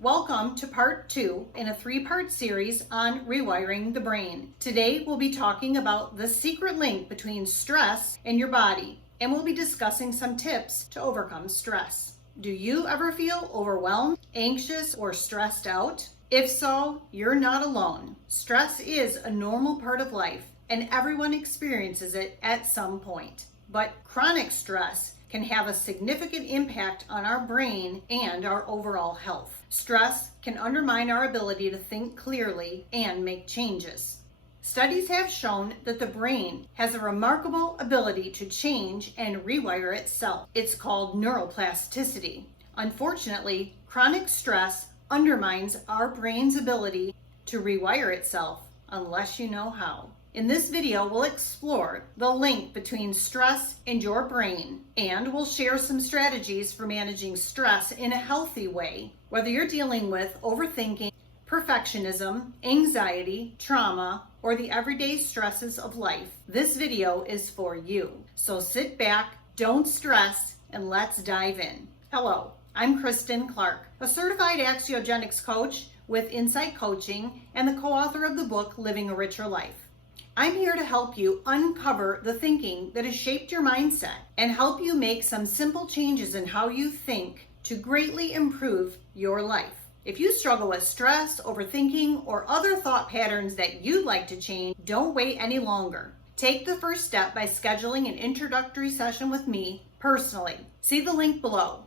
Welcome to part 2 in a 3-part series on rewiring the brain. Today we'll be talking about the secret link between stress and your body, and we'll be discussing some tips to overcome stress. Do you ever feel overwhelmed, anxious, or stressed out? If so, you're not alone. Stress is a normal part of life, and everyone experiences it at some point. But chronic stress can have a significant impact on our brain and our overall health. Stress can undermine our ability to think clearly and make changes. Studies have shown that the brain has a remarkable ability to change and rewire itself. It's called neuroplasticity. Unfortunately, chronic stress undermines our brain's ability to rewire itself unless you know how. In this video, we'll explore the link between stress and your brain, and we'll share some strategies for managing stress in a healthy way. Whether you're dealing with overthinking, perfectionism, anxiety, trauma, or the everyday stresses of life, this video is for you. So sit back, don't stress, and let's dive in. Hello, I'm Kristen Clark, a certified axiogenics coach with Insight Coaching and the co-author of the book Living a Richer Life. I'm here to help you uncover the thinking that has shaped your mindset and help you make some simple changes in how you think to greatly improve your life. If you struggle with stress, overthinking, or other thought patterns that you'd like to change, don't wait any longer. Take the first step by scheduling an introductory session with me personally. See the link below.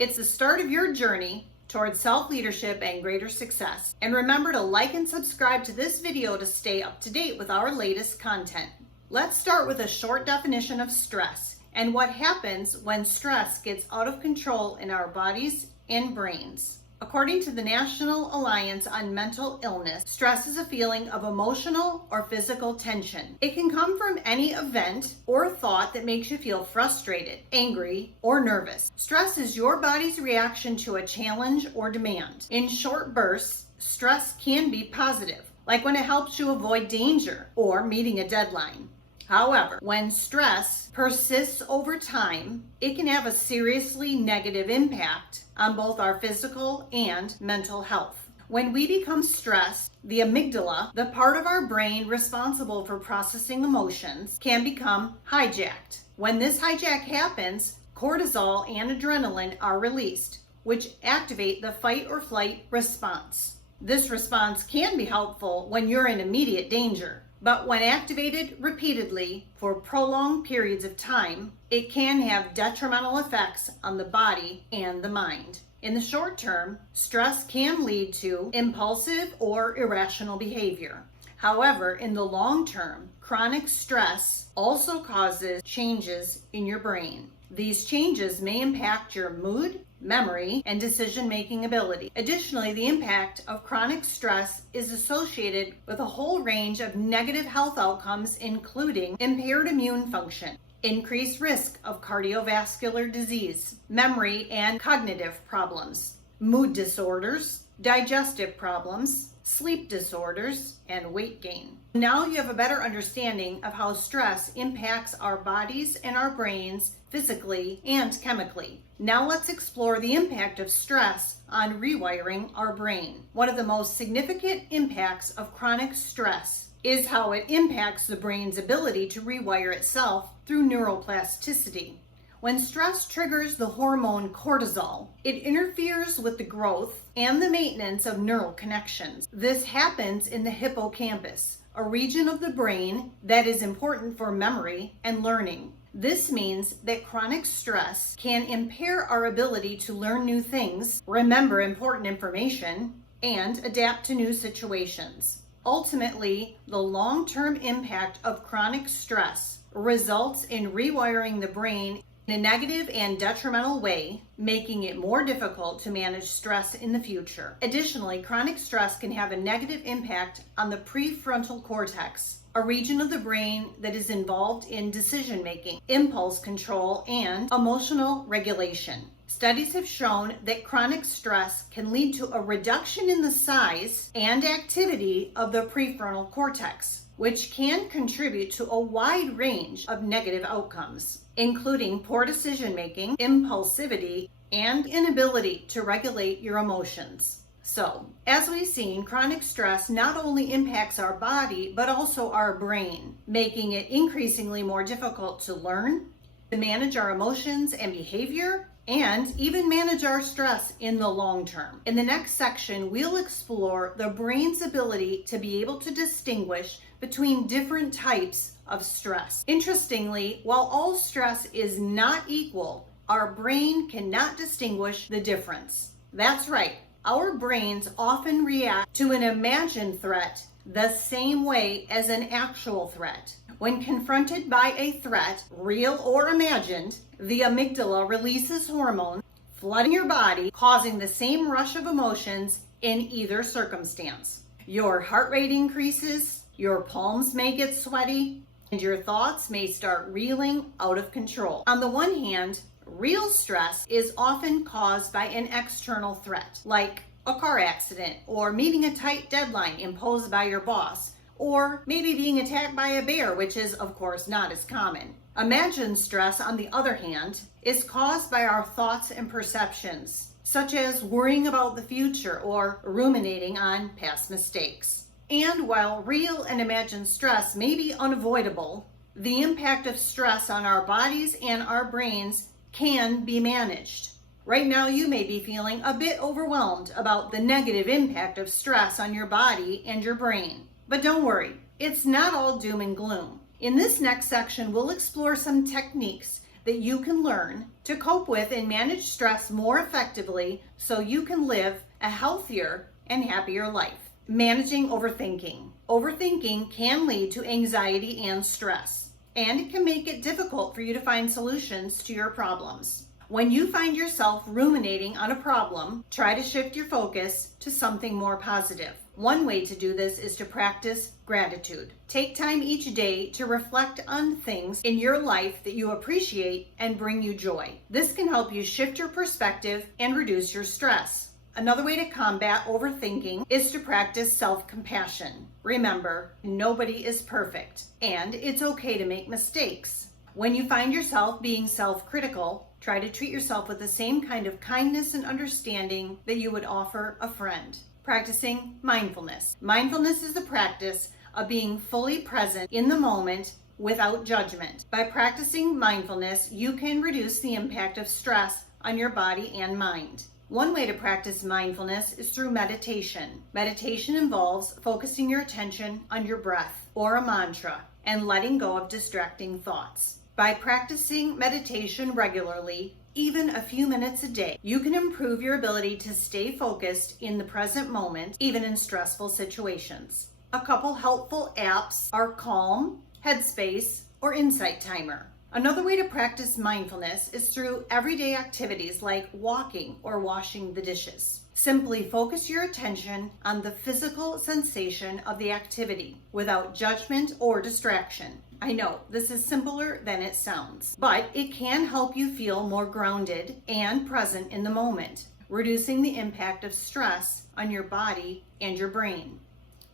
It's the start of your journey towards self-leadership and greater success. And remember to like and subscribe to this video to stay up to date with our latest content. Let's start with a short definition of stress and what happens when stress gets out of control in our bodies and brains. According to the National Alliance on Mental Illness, stress is a feeling of emotional or physical tension. It can come from any event or thought that makes you feel frustrated, angry, or nervous. Stress is your body's reaction to a challenge or demand. In short bursts, stress can be positive, like when it helps you avoid danger or meeting a deadline. However, when stress persists over time, it can have a seriously negative impact on both our physical and mental health. When we become stressed, the amygdala, the part of our brain responsible for processing emotions, can become hijacked. When this hijack happens, cortisol and adrenaline are released, which activate the fight or flight response. This response can be helpful when you're in immediate danger. But when activated repeatedly for prolonged periods of time, it can have detrimental effects on the body and the mind. In the short term, stress can lead to impulsive or irrational behavior. However, in the long term, chronic stress also causes changes in your brain. These changes may impact your mood, memory, and decision-making ability. Additionally, the impact of chronic stress is associated with a whole range of negative health outcomes, including impaired immune function, increased risk of cardiovascular disease, memory and cognitive problems, mood disorders, digestive problems, sleep disorders, and weight gain. Now you have a better understanding of how stress impacts our bodies and our brains physically and chemically. Now let's explore the impact of stress on rewiring our brain. One of the most significant impacts of chronic stress is how it impacts the brain's ability to rewire itself through neuroplasticity. When stress triggers the hormone cortisol, it interferes with the growth and the maintenance of neural connections. This happens in the hippocampus, a region of the brain that is important for memory and learning. This means that chronic stress can impair our ability to learn new things, remember important information, and adapt to new situations. Ultimately, the long-term impact of chronic stress results in rewiring the brain in a negative and detrimental way, making it more difficult to manage stress in the future. Additionally, chronic stress can have a negative impact on the prefrontal cortex, a region of the brain that is involved in decision-making, impulse control, and emotional regulation. Studies have shown that chronic stress can lead to a reduction in the size and activity of the prefrontal cortex, which can contribute to a wide range of negative outcomes, including poor decision-making, impulsivity, and inability to regulate your emotions. So, as we've seen, chronic stress not only impacts our body, but also our brain, making it increasingly more difficult to learn, to manage our emotions and behavior, and even manage our stress in the long term. In the next section, we'll explore the brain's ability to be able to distinguish between different types of stress. Interestingly, while all stress is not equal, our brain cannot distinguish the difference. That's right. Our brains often react to an imagined threat the same way as an actual threat. When confronted by a threat, real or imagined, the amygdala releases hormones, flooding your body, causing the same rush of emotions in either circumstance. Your heart rate increases, your palms may get sweaty, and your thoughts may start reeling out of control. On the one hand, real stress is often caused by an external threat, like a car accident or meeting a tight deadline imposed by your boss, or maybe being attacked by a bear, which is, of course, not as common. Imagined stress, on the other hand, is caused by our thoughts and perceptions, such as worrying about the future or ruminating on past mistakes. And while real and imagined stress may be unavoidable, the impact of stress on our bodies and our brains can be managed. Right now, you may be feeling a bit overwhelmed about the negative impact of stress on your body and your brain. But don't worry, it's not all doom and gloom. In this next section, we'll explore some techniques that you can learn to cope with and manage stress more effectively so you can live a healthier and happier life. Managing overthinking. Overthinking can lead to anxiety and stress, and it can make it difficult for you to find solutions to your problems. When you find yourself ruminating on a problem, try to shift your focus to something more positive. One way to do this is to practice gratitude. Take time each day to reflect on things in your life that you appreciate and bring you joy. This can help you shift your perspective and reduce your stress. Another way to combat overthinking is to practice self-compassion. Remember, nobody is perfect, and it's okay to make mistakes. When you find yourself being self-critical, try to treat yourself with the same kind of kindness and understanding that you would offer a friend. Practicing mindfulness. Mindfulness is the practice of being fully present in the moment without judgment. By practicing mindfulness, you can reduce the impact of stress on your body and mind. One way to practice mindfulness is through meditation. Meditation involves focusing your attention on your breath or a mantra and letting go of distracting thoughts. By practicing meditation regularly, even a few minutes a day, you can improve your ability to stay focused in the present moment, even in stressful situations. A couple helpful apps are Calm, Headspace, or Insight Timer. Another way to practice mindfulness is through everyday activities like walking or washing the dishes. Simply focus your attention on the physical sensation of the activity without judgment or distraction. I know this is simpler than it sounds, but it can help you feel more grounded and present in the moment, reducing the impact of stress on your body and your brain.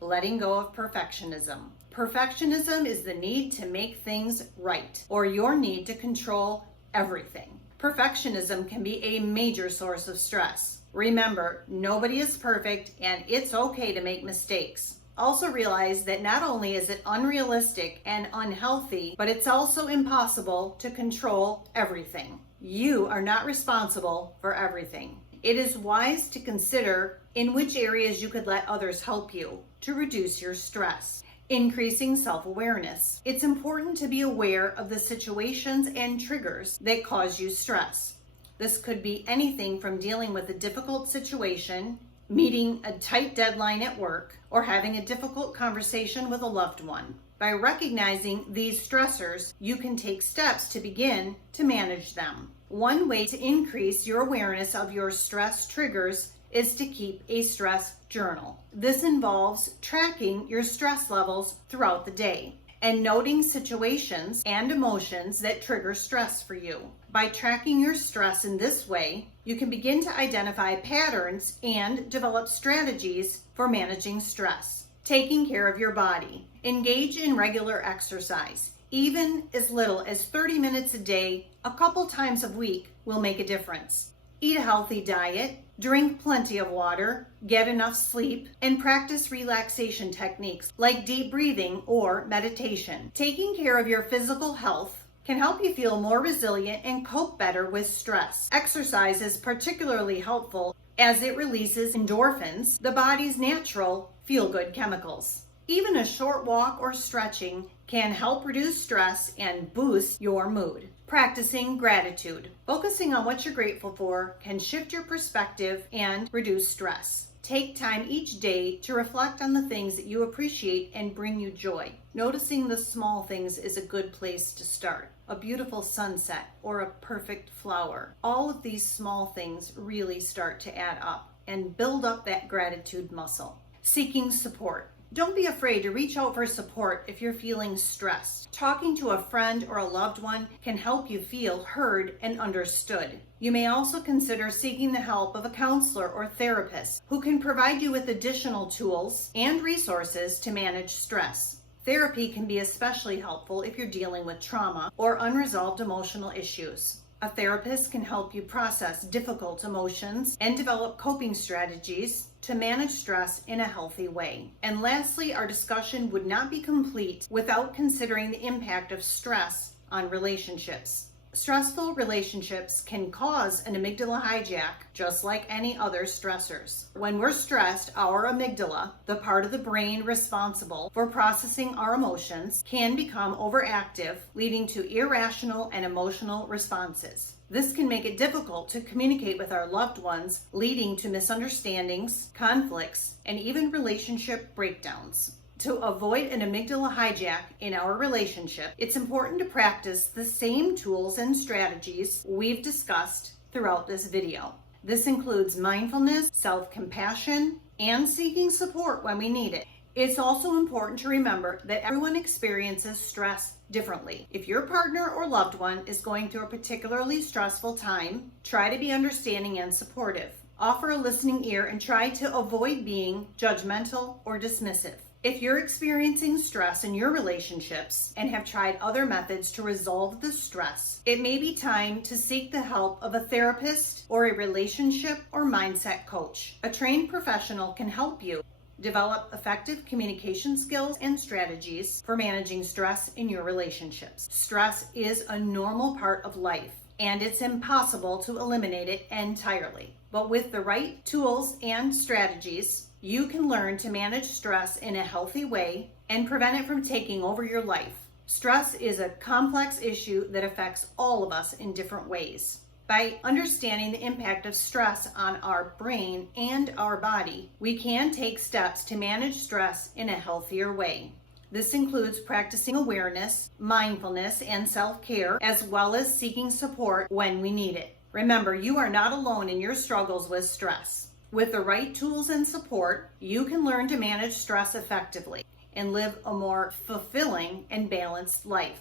Letting go of perfectionism. Perfectionism is the need to make things right, or your need to control everything. Perfectionism can be a major source of stress. Remember, nobody is perfect, and it's okay to make mistakes. Also realize that not only is it unrealistic and unhealthy, but it's also impossible to control everything. You are not responsible for everything. It is wise to consider in which areas you could let others help you to reduce your stress. Increasing self-awareness. It's important to be aware of the situations and triggers that cause you stress. This could be anything from dealing with a difficult situation, meeting a tight deadline at work, or having a difficult conversation with a loved one. By recognizing these stressors, you can take steps to begin to manage them. One way to increase your awareness of your stress triggers is to keep a stress journal. This involves tracking your stress levels throughout the day and noting situations and emotions that trigger stress for you. By tracking your stress in this way, you can begin to identify patterns and develop strategies for managing stress. Taking care of your body. Engage in regular exercise. Even as little as 30 minutes a day, a couple times a week will make a difference. Eat a healthy diet, drink plenty of water, get enough sleep, and practice relaxation techniques like deep breathing or meditation. Taking care of your physical health can help you feel more resilient and cope better with stress. Exercise is particularly helpful as it releases endorphins, the body's natural feel-good chemicals. Even a short walk or stretching can help reduce stress and boost your mood. Practicing gratitude. Focusing on what you're grateful for can shift your perspective and reduce stress. Take time each day to reflect on the things that you appreciate and bring you joy. Noticing the small things is a good place to start. A beautiful sunset or a perfect flower. All of these small things really start to add up and build up that gratitude muscle. Seeking support. Don't be afraid to reach out for support if you're feeling stressed. Talking to a friend or a loved one can help you feel heard and understood. You may also consider seeking the help of a counselor or therapist who can provide you with additional tools and resources to manage stress. Therapy can be especially helpful if you're dealing with trauma or unresolved emotional issues. A therapist can help you process difficult emotions and develop coping strategies to manage stress in a healthy way. And lastly, our discussion would not be complete without considering the impact of stress on relationships. Stressful relationships can cause an amygdala hijack, just like any other stressors. When we're stressed, our amygdala, the part of the brain responsible for processing our emotions, can become overactive, leading to irrational and emotional responses. This can make it difficult to communicate with our loved ones, leading to misunderstandings, conflicts, and even relationship breakdowns. To avoid an amygdala hijack in our relationship, it's important to practice the same tools and strategies we've discussed throughout this video. This includes mindfulness, self-compassion, and seeking support when we need it. It's also important to remember that everyone experiences stress differently. If your partner or loved one is going through a particularly stressful time, try to be understanding and supportive. Offer a listening ear and try to avoid being judgmental or dismissive. If you're experiencing stress in your relationships and have tried other methods to resolve the stress, it may be time to seek the help of a therapist or a relationship or mindset coach. A trained professional can help you develop effective communication skills and strategies for managing stress in your relationships. Stress is a normal part of life, and it's impossible to eliminate it entirely. But with the right tools and strategies, you can learn to manage stress in a healthy way and prevent it from taking over your life. Stress is a complex issue that affects all of us in different ways. By understanding the impact of stress on our brain and our body, we can take steps to manage stress in a healthier way. This includes practicing awareness, mindfulness, and self-care, as well as seeking support when we need it. Remember, you are not alone in your struggles with stress. With the right tools and support, you can learn to manage stress effectively and live a more fulfilling and balanced life.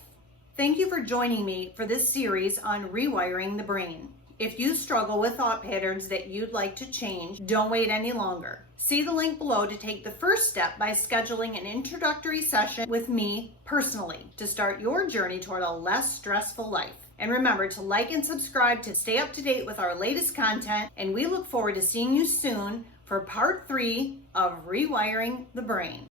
Thank you for joining me for this series on rewiring the brain. If you struggle with thought patterns that you'd like to change, don't wait any longer. See the link below to take the first step by scheduling an introductory session with me personally to start your journey toward a less stressful life. And remember to like and subscribe to stay up to date with our latest content, and we look forward to seeing you soon for part 3 of Rewiring the Brain.